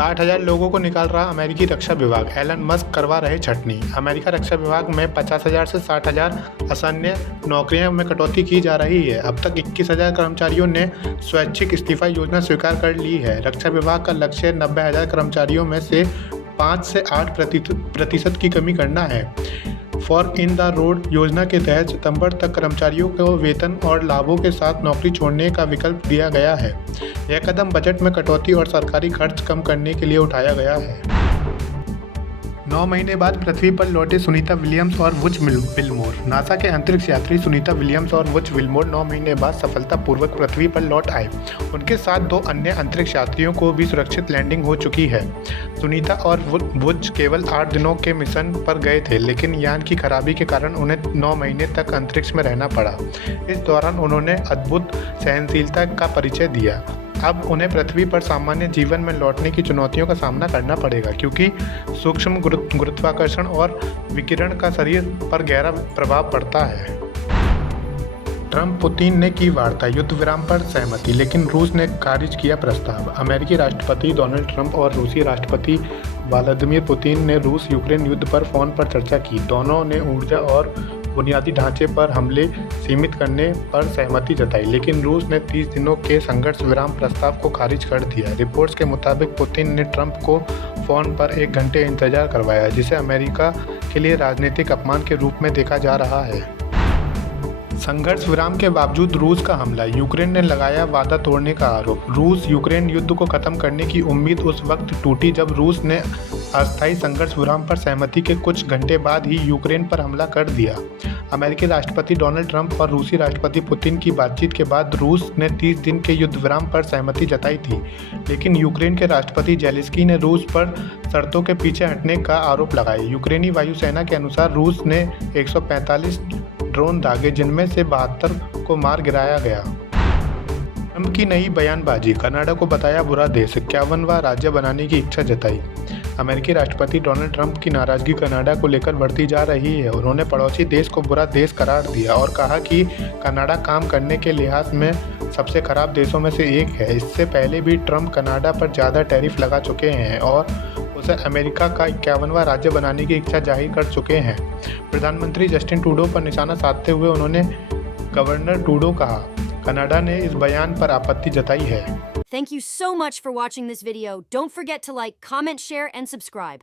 60,000 लोगों को निकाल रहा अमेरिकी रक्षा विभाग, एलन मस्क करवा रहे छटनी। अमेरिका रक्षा विभाग में 50,000 से 60,000 असैन्य नौकरियों में कटौती की जा रही है। अब तक 21,000 कर्मचारियों ने स्वैच्छिक इस्तीफा योजना स्वीकार कर ली है। रक्षा विभाग का लक्ष्य 90,000 कर्मचारियों में से 5 से 8% की कमी करना है। फॉर इन द रोड योजना के तहत सितंबर तक कर्मचारियों को वेतन और लाभों के साथ नौकरी छोड़ने का विकल्प दिया गया है। यह कदम बजट में कटौती और सरकारी खर्च कम करने के लिए उठाया गया है। 9 महीने बाद पृथ्वी पर लौटे सुनीता विलियम्स और वुच विल्मोर। नासा के अंतरिक्ष यात्री सुनीता विलियम्स और वुच विल्मोर 9 महीने बाद सफलतापूर्वक पृथ्वी पर लौट आए। उनके साथ 2 अन्य अंतरिक्ष यात्रियों को भी सुरक्षित लैंडिंग हो चुकी है। सुनीता और वुच केवल 8 दिनों के मिशन पर गए थे, लेकिन यान की खराबी के कारण उन्हें 9 महीने तक अंतरिक्ष में रहना पड़ा। इस दौरान उन्होंने अद्भुत सहनशीलता का परिचय दिया। अब उन्हें पृथ्वी पर सामान्य जीवन में लौटने की चुनौतियों का सामना करना पड़ेगा, क्योंकि सूक्ष्म गुरुत्वाकर्षण और विकिरण का शरीर पर गहरा प्रभाव पड़ता है। ट्रंप पुतिन ने की वार्ता, युद्ध विराम पर सहमति, लेकिन रूस ने खारिज किया प्रस्ताव। अमेरिकी राष्ट्रपति डोनाल्ड ट्रंप और रूसी राष्ट्रपति व्लादिमीर पुतिन ने रूस यूक्रेन युद्ध पर फोन पर चर्चा की। दोनों ने ऊर्जा और बुनियादी ढांचे पर हमले सीमित करने पर सहमति जताई, लेकिन रूस ने 30 दिनों के संघर्ष विराम प्रस्ताव को खारिज कर दिया। रिपोर्ट्स के मुताबिक पुतिन ने ट्रंप को फोन पर 1 घंटे इंतजार करवाया, जिसे अमेरिका के लिए राजनीतिक अपमान के रूप में देखा जा रहा है। संघर्ष विराम के बावजूद रूस का हमला, यूक्रेन ने लगाया वादा तोड़ने का आरोप। रूस यूक्रेन युद्ध को खत्म करने की उम्मीद उस वक्त टूटी जब रूस ने अस्थायी संघर्ष विराम पर सहमति के कुछ घंटे बाद ही यूक्रेन पर हमला कर दिया। अमेरिकी राष्ट्रपति डोनाल्ड ट्रंप और रूसी राष्ट्रपति पुतिन की बातचीत के बाद रूस ने 30 दिन के युद्ध विराम पर सहमति जताई थी, लेकिन यूक्रेन के राष्ट्रपति जेलेंस्की ने रूस पर शर्तों के पीछे हटने का आरोप लगाया। यूक्रेनी वायुसेना के अनुसार रूस ने 145 ड्रोन दागे, जिनमें से 72 को मार गिराया गया। ट्रंप की नई बयानबाजी, कनाडा को बताया बुरा देश, 51वां राज्य बनाने की इच्छा जताई। अमेरिकी राष्ट्रपति डोनाल्ड ट्रंप की नाराजगी कनाडा को लेकर बढ़ती जा रही है। उन्होंने पड़ोसी देश को बुरा देश करार दिया और कहा कि कनाडा काम करने के लिहाज में सबसे खराब देशों में से एक है। इससे पहले भी ट्रंप कनाडा पर ज़्यादा टैरिफ लगा चुके हैं और उसे अमेरिका का 51वां राज्य बनाने की इच्छा जाहिर कर चुके हैं। प्रधानमंत्री जस्टिन ट्रूडो पर निशाना साधते हुए उन्होंने गवर्नर ट्रूडो कहा। कनाडा ने इस बयान पर आपत्ति जताई है। Thank you so much for watching this video. Don't forget to like, comment, share, and subscribe.